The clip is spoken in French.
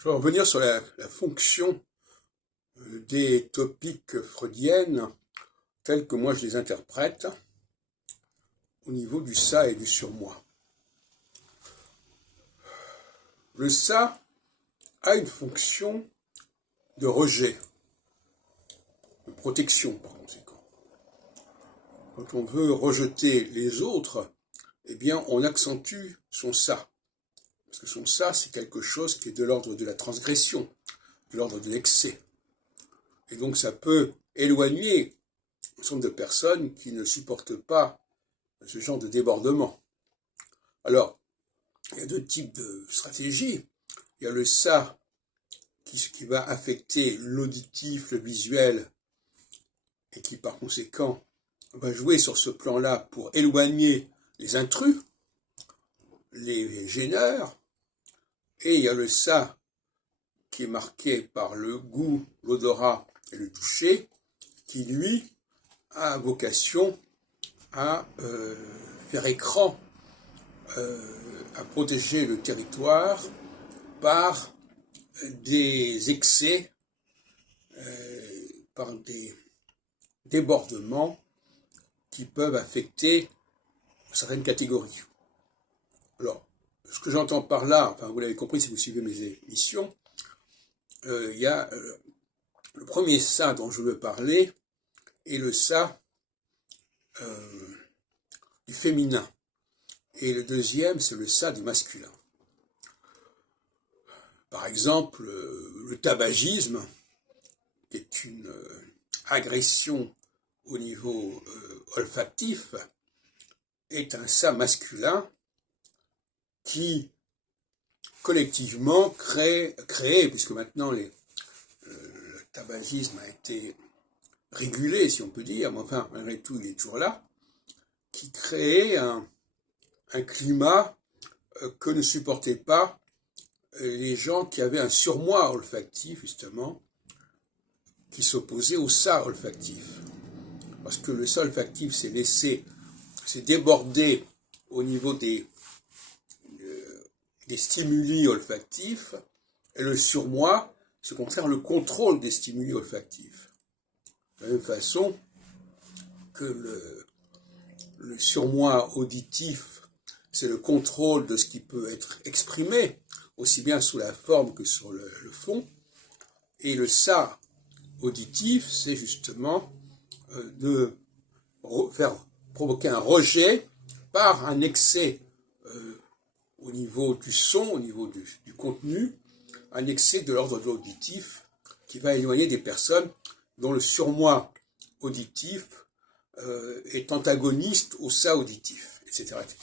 Je vais revenir sur la fonction des topiques freudiennes telles que moi je les interprète au niveau du ça et du surmoi. Le ça a une fonction de rejet, de protection par conséquent. Quand on veut rejeter les autres, eh bien on accentue son ça. Parce que son ça, c'est quelque chose qui est de l'ordre de la transgression, de l'ordre de l'excès. Et donc ça peut éloigner un certain nombre de personnes qui ne supportent pas ce genre de débordement. Alors, il y a deux types de stratégies. Il y a le ça qui va affecter l'auditif, le visuel, et qui par conséquent va jouer sur ce plan-là pour éloigner les intrus, les gêneurs. Et il y a le ça qui est marqué par le goût, l'odorat et le toucher, qui lui a vocation à faire écran, à protéger le territoire par des excès, par des débordements qui peuvent affecter certaines catégories. Alors, ce que j'entends par là, enfin vous l'avez compris si vous suivez mes émissions, il y a le premier ça dont je veux parler est le ça du féminin. Et le deuxième, c'est le ça du masculin. Par exemple, le tabagisme, qui est une agression au niveau olfactif, est un ça masculin qui, collectivement, crée, puisque maintenant le tabagisme a été régulé, si on peut dire, mais enfin, malgré tout, il est toujours là, qui crée un climat que ne supportaient pas les gens qui avaient un surmoi olfactif, justement, qui s'opposait au ça olfactif. Parce que le ça olfactif c'est déborder au niveau des stimuli olfactifs, et le surmoi, c'est au contraire le contrôle des stimuli olfactifs. De la même façon que le surmoi auditif, c'est le contrôle de ce qui peut être exprimé, aussi bien sous la forme que sur le fond. Et le ça auditif, c'est justement de faire provoquer un rejet par un excès au niveau du son, au niveau du contenu, un excès de l'ordre de l'auditif qui va éloigner des personnes dont le surmoi auditif est antagoniste au ça auditif, etc., etc.